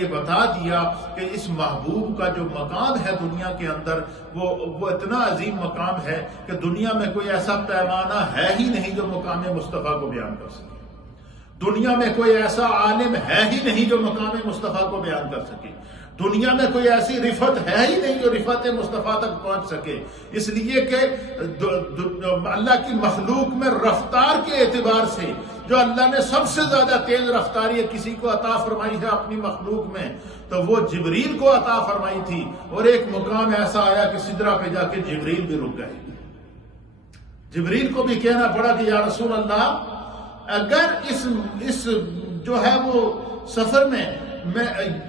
یہ بتا دیا کہ اس محبوب کا جو مقام ہے دنیا کے اندر وہ اتنا عظیم مقام ہے کہ دنیا میں کوئی ایسا پیمانہ ہے ہی نہیں جو مقام مصطفیٰ کو بیان کر سکے. دنیا میں کوئی ایسا عالم ہے ہی نہیں جو مقام مصطفیٰ کو بیان کر سکے. دنیا میں کوئی ایسی رفت ہے ہی نہیں جو رفت مصطفیٰ تک پہنچ سکے. اس لیے کہ اللہ کی مخلوق میں رفتار کے اعتبار سے جو اللہ نے سب سے زیادہ تیز رفتاری کسی کو عطا فرمائی ہے اپنی مخلوق میں تو وہ جبریل کو عطا فرمائی تھی. اور ایک مقام ایسا آیا کہ سدرہ پہ جا کے جبریل بھی رک گئے. جبریل کو بھی کہنا پڑا کہ یا رسول اللہ اگر اس جو ہے وہ سفر میں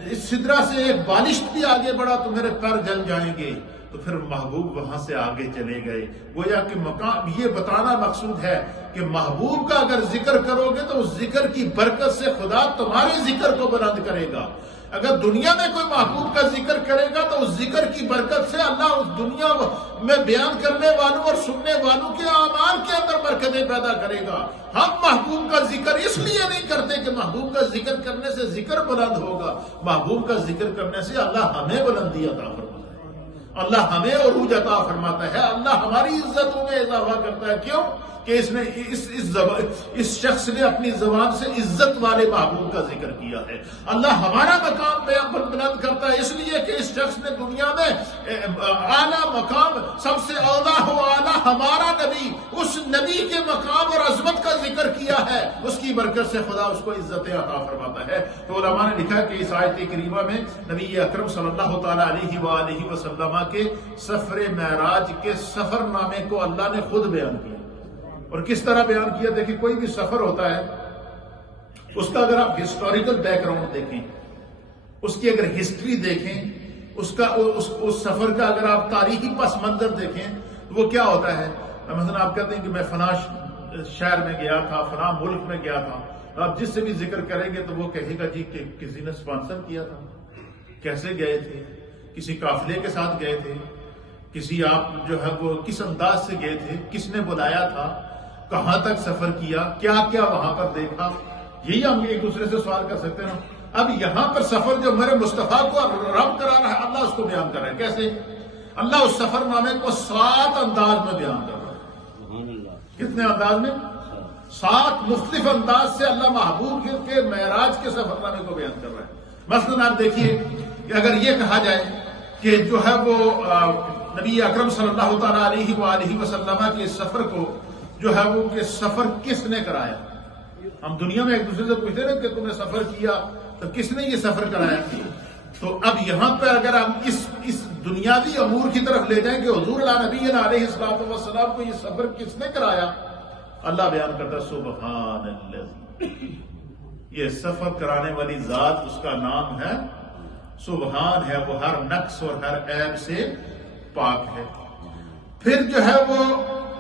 اس سدرہ سے ایک بالشت بھی آگے بڑھا تو میرے پیر جل جائیں گے. تو پھر محبوب وہاں سے آگے چلے گئے. گویا کہ مقام یہ بتانا مقصود ہے کہ محبوب کا اگر ذکر کرو گے تو اس ذکر کی برکت سے خدا تمہارے ذکر کو بلند کرے گا. اگر دنیا میں کوئی محبوب کا ذکر کرے گا تو اس ذکر کی برکت سے اللہ اس دنیا میں بیان کرنے والوں اور سننے والوں کے اعمال کے اندر برکتیں پیدا کرے گا. ہم محبوب کا ذکر اس لیے نہیں کرتے کہ محبوب کا ذکر کرنے سے ذکر بلند ہوگا. محبوب کا ذکر کرنے سے اللہ ہمیں بلندی عطا فرماتا ہے, اللہ ہمیں عروج عطا فرماتا ہے, اللہ ہماری عزتوں میں اضافہ کرتا ہے. کیوں کہ اس شخص نے اپنی زبان سے عزت والے محبوب کا ذکر کیا ہے. اللہ ہمارا مقام بلند کرتا ہے اس لیے کہ اس شخص نے دنیا میں اعلیٰ مقام سب سے اولیٰ و اعلیٰ ہمارا نبی, اس نبی کے مقام اور عظمت کا ذکر کیا ہے. اس کی برکت سے خدا اس کو عزت عطا فرماتا ہے. تو علماء نے لکھا کہ اس آیت کریمہ میں نبی اکرم صلی اللہ تعالیٰ علیہ وآلہ وسلم کے سفر معراج کے سفر نامے کو اللہ نے خود بیان کیا. اور کس طرح بیان کیا؟ دیکھیں, کوئی بھی سفر ہوتا ہے اس کا اگر آپ ہسٹوریکل بیک گراؤنڈ دیکھیں, اس کی اگر ہسٹری دیکھیں, اس سفر کا اگر آپ تاریخی پس منظر دیکھیں تو وہ کیا ہوتا ہے. مثلا آپ کہتے ہیں کہ میں فلاں شہر میں گیا تھا, فلاں ملک میں گیا تھا. آپ جس سے بھی ذکر کریں گے تو وہ کہے گا جی کہ کسی نے سپانسر کیا تھا. کیسے گئے تھے؟ کسی قافلے کے ساتھ گئے تھے, کسی آپ جو ہے وہ کس انداز سے گئے تھے, کس نے بلایا تھا, کہاں تک سفر کیا, کیا کیا وہاں پر دیکھا. یہی ہم ایک دوسرے سے سوال کر سکتے ہیں نا. اب یہاں پر سفر جو میرے مصطفیٰ کو رب کرا رہا ہے, اللہ اس کو بیان کر رہا ہے. کیسے؟ اللہ اس سفر نامے کو 7 انداز میں بیان کر رہا ہے. کتنے انداز میں؟ 7 مختلف انداز سے اللہ محبوب کے معراج کے سفر نامے کو بیان کر رہا ہے. مثلا آپ دیکھیے کہ اگر یہ کہا جائے کہ جو ہے وہ نبی اکرم صلی اللہ تعالیٰ علیہ وآلہ وسلم کے سفر کو جو ہے وہ کہ سفر کس نے کرایا. ہم دنیا میں ایک دوسرے سے پوچھتے ہیں کہ تم نے سفر کیا تو کس نے یہ سفر کرایا. تو اب یہاں پر اگر ہم اس دنیاوی امور کی طرف لے جائیں کہ حضور نبی علیہ السلام کو یہ سفر کس نے کرایا, اللہ بیان کرتا ہے سبحان اللہ. یہ سفر کرانے والی ذات, اس کا نام ہے سبحان ہے, وہ ہر نقص اور ہر عیب سے پاک ہے. پھر جو ہے وہ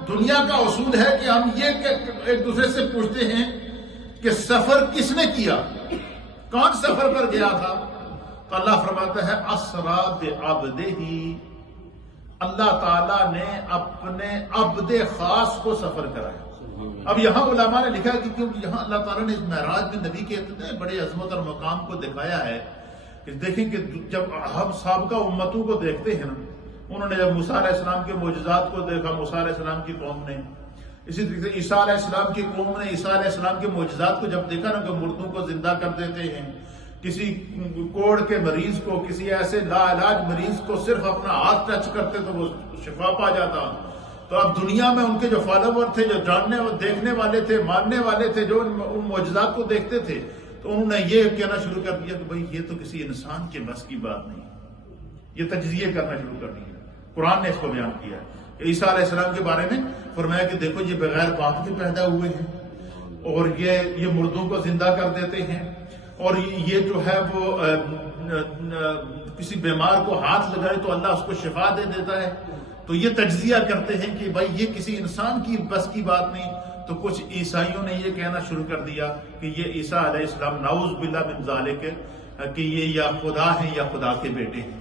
دنیا کا اصول ہے کہ ہم یہ ایک دوسرے سے پوچھتے ہیں کہ سفر کس نے کیا, کون سفر پر گیا تھا. تو اللہ فرماتا ہے اسرا بعبدہ, اللہ تعالیٰ نے اپنے عبد خاص کو سفر کرایا. اب یہاں علماء نے لکھا کہ کیونکہ یہاں اللہ تعالیٰ نے اس معراج میں نبی کے اتنے بڑے عظمت اور مقام کو دکھایا ہے کہ دیکھیں کہ جب ہم سابقہ امتوں کو دیکھتے ہیں نا, انہوں نے جب موسیٰ علیہ السلام کے معجزات کو دیکھا, موسیٰ علیہ السلام کی قوم نے, اسی طریقے سے عیسیٰ علیہ السلام کی قوم نے عیسیٰ علیہ السلام کے معجزات کو جب دیکھا نا کہ مردوں کو زندہ کر دیتے ہیں, کسی کوڑ کے مریض کو, کسی ایسے لا علاج مریض کو صرف اپنا ہاتھ ٹچ کرتے تو وہ شفا پا جاتا. تو اب دنیا میں ان کے جو فالوور تھے, جو جاننے اور دیکھنے والے تھے, ماننے والے تھے, جو ان معجزات کو دیکھتے تھے, تو انہوں نے یہ کہنا شروع کر دیا کہ بھئی یہ تو کسی انسان کے بس کی بات نہیں. یہ تجزیے کرنا شروع کر دیا. قرآن نے اس کو بیان کیا کہ عیسیٰ علیہ السلام کے بارے میں فرمایا کہ دیکھو یہ بغیر باپ کے پیدا ہوئے ہیں, اور یہ مردوں کو زندہ کر دیتے ہیں, اور یہ جو ہے وہ کسی بیمار کو ہاتھ لگائے تو اللہ اس کو شفا دے دیتا ہے. تو یہ تجزیہ کرتے ہیں کہ بھائی یہ کسی انسان کی بس کی بات نہیں. تو کچھ عیسائیوں نے یہ کہنا شروع کر دیا کہ یہ عیسیٰ علیہ السلام نعوذ باللہ من ذالک کہ یہ یا خدا ہیں یا خدا کے بیٹے ہیں.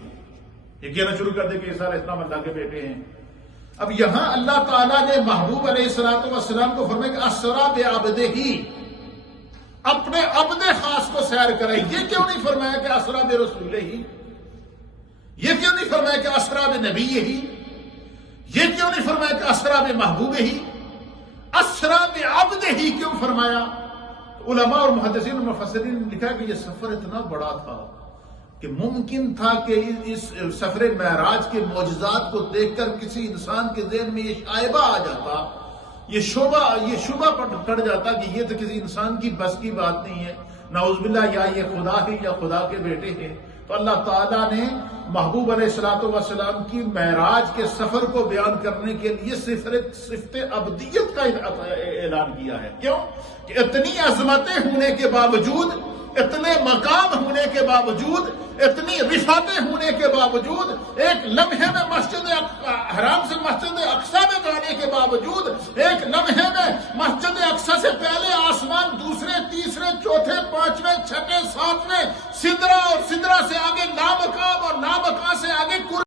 یہ کہنا شروع کر دے کہ عیسیٰ علیہ السلام اللہ کے بیٹے ہیں. اب یہاں اللہ تعالیٰ نے محبوب علیہ السلام کو فرمایا کہ اسرا بعبدہ, اپنے عبد خاص کو سیر کرے. یہ کیوں نہیں فرمایا کہ اسرا برسول ہی؟ یہ کیوں نہیں فرمایا کہ اسرا بنبی ہی؟ یہ کیوں نہیں فرمایا کہ اسرا بمحبوب ہی؟ اسرا بعبد ہی کیوں فرمایا؟ علماء اور محدثین اور مفسرین نے لکھا کہ یہ سفر اتنا بڑا تھا کہ ممکن تھا کہ اس سفر معراج کے معجزات کو دیکھ کر کسی انسان کے ذہن میں یہ شائبہ آ جاتا، یہ شبہ پڑ جاتا کہ یہ تو کسی انسان کی بس کی بات نہیں ہے، نعوذ باللہ، یا یہ خدا ہے یا خدا کے بیٹے ہیں. تو اللہ تعالیٰ نے محبوب علیہ الصلوۃ والسلام کی معراج کے سفر کو بیان کرنے کے لیے صفت عبدیت کا اعلان کیا ہے. کیوں؟ کہ اتنی عظمتیں ہونے کے باوجود، اتنے مقام ہونے کے باوجود، اتنی رفعتیں ہونے کے باوجود، ایک لمحے میں مسجد حرام سے مسجد اقصی میں جانے کے باوجود، ایک لمحے میں مسجد اقصی سے پہلے آسمان، دوسرے، تیسرے، چوتھے، پانچویں، چھٹے، ساتویں، سدرا اور سدرا سے آگے لا